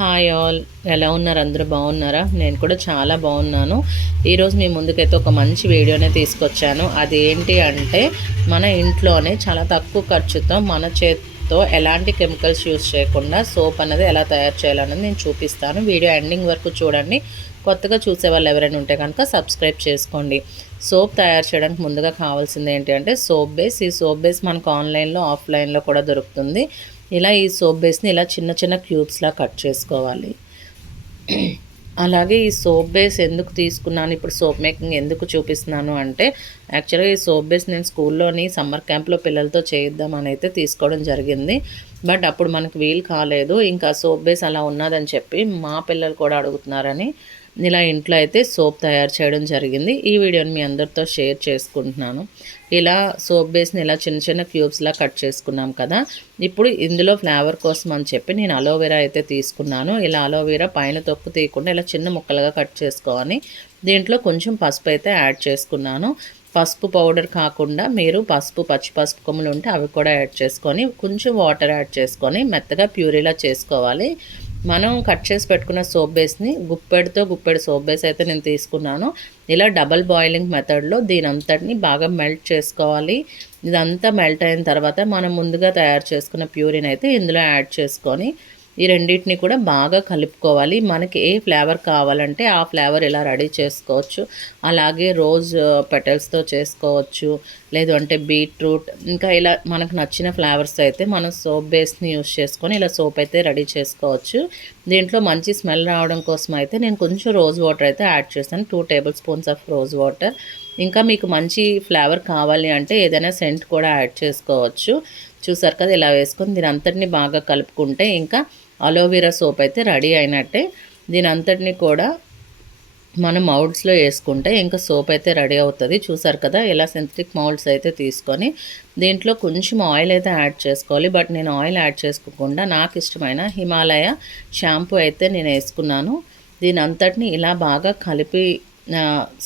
Hi all, ఎలా ఉన్నారు? అందరూ బాగున్నారా? నేను కూడా చాలా బాగున్నాను. ఈరోజు మీ ముందుకైతే ఒక మంచి వీడియోనే తీసుకొచ్చాను. అది ఏంటి అంటే మన ఇంట్లోనే చాలా తక్కువ ఖర్చుతో మన చేతితో ఎలాంటి కెమికల్స్ యూస్ చేయకుండా సోప్ అనేది ఎలా తయారు చేయాలన్నది నేను చూపిస్తాను. వీడియో ఎండింగ్ వరకు చూడండి. కొత్తగా చూసే వాళ్ళు ఎవరైనా ఉంటే కనుక సబ్స్క్రైబ్ చేసుకోండి. సోప్ తయారు చేయడానికి ముందుగా కావాల్సింది ఏంటి అంటే సోప్ బేస్. ఈ సోప్ బేస్ మనకు ఆన్లైన్లో ఆఫ్లైన్లో కూడా దొరుకుతుంది. ఇలా ఈ సోప్ బేస్ని ఇలా చిన్న చిన్న క్యూబ్స్లా కట్ చేసుకోవాలి. అలాగే ఈ సోప్ బేస్ ఎందుకు తీసుకున్నాను, ఇప్పుడు సోప్ మేకింగ్ ఎందుకు చూపిస్తున్నాను అంటే యాక్చువల్గా ఈ సోప్ బేస్ నేను స్కూల్లోని సమ్మర్ క్యాంప్లో పిల్లలతో చేయిద్దామని అయితే తీసుకోవడం జరిగింది. బట్ అప్పుడు మనకు వీలు కాలేదు. ఇంకా సోప్ బేస్ అలా ఉన్నదని చెప్పి మా పిల్లలు కూడా అడుగుతున్నారని ఇలా ఇంట్లో అయితే సోప్ తయారు చేయడం జరిగింది. ఈ వీడియోని మీ అందరితో షేర్ చేసుకుంటున్నాను. ఇలా సోప్ బేస్ని ఇలా చిన్న చిన్న క్యూబ్స్లా కట్ చేసుకున్నాం కదా. ఇప్పుడు ఇందులో ఫ్లేవర్ కోసం అని చెప్పి నేను అలోవెరా అయితే తీసుకున్నాను. ఇలా అలోవెరా పైన తొక్కు తీయకుండా ఇలా చిన్న ముక్కలుగా కట్ చేసుకోవాలి. దీంట్లో కొంచెం పసుపు అయితే యాడ్ చేసుకున్నాను. పసుపు పౌడర్ కాకుండా మీరు పచ్చి పసుపు కొమ్ములు ఉంటే అవి కూడా యాడ్ చేసుకొని కొంచెం వాటర్ యాడ్ చేసుకొని మెత్తగా ప్యూరీలా చేసుకోవాలి. మనం కట్ చేసి పెట్టుకున్న సోప్ బేస్ని గుప్పెడు సోప్ బేస్ అయితే నేను తీసుకున్నాను. ఇలా డబల్ బాయిలింగ్ మెథడ్లో దీని అంతటిని బాగా మెల్ట్ చేసుకోవాలి. ఇదంతా మెల్ట్ అయిన తర్వాత మనం ముందుగా తయారు చేసుకున్న ప్యూరిని అయితే ఇందులో యాడ్ చేసుకొని ఈ రెండింటిని కూడా బాగా కలుపుకోవాలి. మనకి ఏ ఫ్లేవర్ కావాలంటే ఆ ఫ్లేవర్ ఇలా రెడీ చేసుకోవచ్చు. అలాగే రోజ్ పెటల్స్తో చేసుకోవచ్చు, లేదు అంటే బీట్రూట్, ఇంకా ఇలా మనకు నచ్చిన ఫ్లేవర్స్ అయితే మనం సోప్ బేస్ని యూస్ చేసుకొని ఇలా సోప్ అయితే రెడీ చేసుకోవచ్చు. దీంట్లో మంచి స్మెల్ రావడం కోసం అయితే నేను కొంచెం రోజ్ వాటర్ అయితే యాడ్ చేస్తాను. 2 table spoons of rose water. ఇంకా మీకు మంచి ఫ్లేవర్ కావాలి అంటే ఏదైనా సెంట్ కూడా యాడ్ చేసుకోవచ్చు. చూసారు కదా, ఇలా వేసుకొని దీని అంతటిని బాగా కలుపుకుంటే ఇంకా అలోవెరా సోప్ అయితే రెడీ అయినట్టే. దీని అంతటిని కూడా మనం మౌల్డ్స్లో వేసుకుంటే ఇంకా సోప్ అయితే రెడీ అవుతుంది. చూసారు కదా, ఇలా సింథటిక్ మౌల్డ్స్ అయితే తీసుకొని దీంట్లో కొంచెం ఆయిల్ అయితే యాడ్ చేసుకోవాలి. బట్ నేను ఆయిల్ యాడ్ చేసుకోకుండా నాకు ఇష్టమైన హిమాలయ షాంపూ అయితే నేను వేసుకున్నాను. దీని అంతటిని ఇలా బాగా కలిపి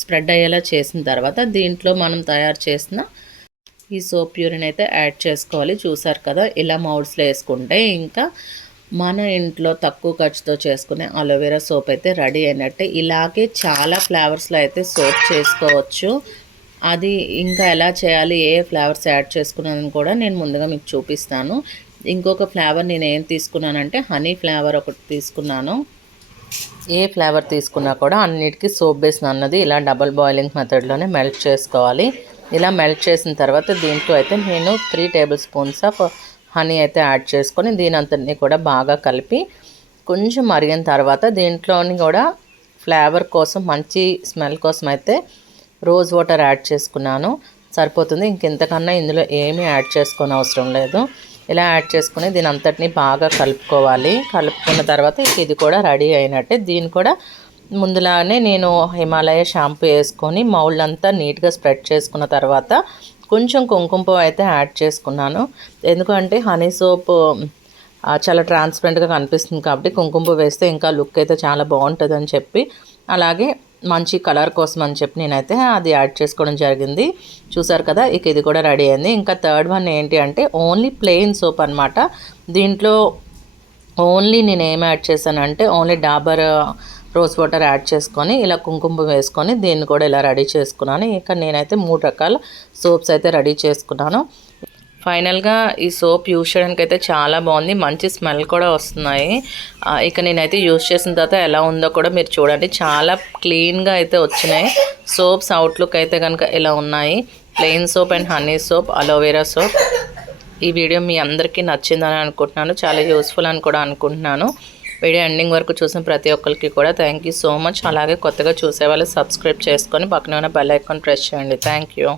స్ప్రెడ్ అయ్యేలా చేసిన తర్వాత దీంట్లో మనం తయారు చేసిన ఈ సోప్ ప్యూరిని అయితే యాడ్ చేసుకోవాలి. చూసారు కదా, ఇలా మౌల్డ్స్లో వేసుకుంటే ఇంకా మన ఇంట్లో తక్కువ ఖర్చుతో చేసుకునే అలోవెరా సోప్ అయితే రెడీ అయినట్టే. ఇలాగే చాలా ఫ్లేవర్స్లో అయితే సోప్ చేసుకోవచ్చు. అది ఇంకా ఎలా చేయాలి, ఏ ఫ్లేవర్స్ యాడ్ చేసుకున్నానని కూడా నేను ముందుగా మీకు చూపిస్తాను. ఇంకొక ఫ్లేవర్ నేను ఏం తీసుకున్నానంటే హనీ ఫ్లేవర్ ఒకటి తీసుకున్నాను. ఏ ఫ్లేవర్ తీసుకున్నా కూడా అన్నిటికీ సోప్ బేస్ అన్నది ఇలా డబల్ బాయిలింగ్ మెథడ్లోనే మెల్ట్ చేసుకోవాలి. ఇలా మెల్ట్ చేసిన తర్వాత దీంట్లో అయితే నేను 3 టేబుల్ స్పూన్స్ ఆఫ్ హనీ అయితే యాడ్ చేసుకొని దీని అంతటిని కూడా బాగా కలిపి కొంచెం మరిగిన తర్వాత దీంట్లోని కూడా ఫ్లేవర్ కోసం మంచి స్మెల్ కోసం అయితే రోజ్ వాటర్ యాడ్ చేసుకున్నాను. సరిపోతుంది. ఇంకెంతకన్నా ఇందులో ఏమీ యాడ్ చేసుకొని అవసరం లేదు. ఇలా యాడ్ చేసుకుని దీని అంతటిని బాగా కలుపుకోవాలి. కలుపుకున్న తర్వాత ఇది కూడా రెడీ అయినట్టే. దీన్ని కూడా ముందులానే నేను హిమాలయ షాంపూ వేసుకొని మౌల్డ్ అంతా నీట్గా స్ప్రెడ్ చేసుకున్న తర్వాత కొంచెం కుంకుమ పువ్వు అయితే యాడ్ చేసుకున్నాను. ఎందుకంటే హనీ సోప్ చాలా ట్రాన్స్పరెంట్గా కనిపిస్తుంది కాబట్టి కుంకుమ పువ్వు వేస్తే ఇంకా లుక్ అయితే చాలా బాగుంటుంది అని చెప్పి, అలాగే మంచి కలర్ కోసం అని చెప్పి నేనైతే అది యాడ్ చేసుకోవడం జరిగింది. చూసారు కదా, ఇక ఇది కూడా రెడీ అయింది. ఇంకా థర్డ్ వన్ ఏంటి అంటే ఓన్లీ ప్లెయిన్ సోప్ అనమాట. దీంట్లో ఓన్లీ నేను ఏం యాడ్ చేశానంటే only Dabur rose water add చేసుకొని ఇలా కుంకుమ వేసుకొని దీన్ని కూడా ఇలా రెడీ చేసుకున్నాను. ఇక నేనైతే 3 రకాల సోప్స్ అయితే రెడీ చేసుకున్నాను. ఫైనల్గా ఈ సోప్ యూజ్ చేయడానికి అయితే చాలా బాగుంది. మంచి స్మెల్ కూడా వస్తున్నాయి. ఇక నేనైతే యూజ్ చేసిన తర్వాత ఎలా ఉందో కూడా మీరు చూడండి. చాలా క్లీన్గా అయితే వచ్చినాయి. సోప్స్ అవుట్లుక్ అయితే కనుక ఇలా ఉన్నాయి. Plain soap and honey soap, aloe vera soap. ఈ వీడియో మీ అందరికీ నచ్చిందని అనుకుంటున్నాను. చాలా యూస్ఫుల్ అని కూడా అనుకుంటున్నాను. వీడియో ఎండింగ్ వరకు చూసిన ప్రతి ఒక్కరికి కూడా థ్యాంక్ యూ సో మచ్. అలాగే కొత్తగా చూసే వాళ్ళు సబ్స్క్రైబ్ చేసుకొని పక్కన ఉన్న బెల్ ఐకాన్ ప్రెస్ చేయండి. Thank you.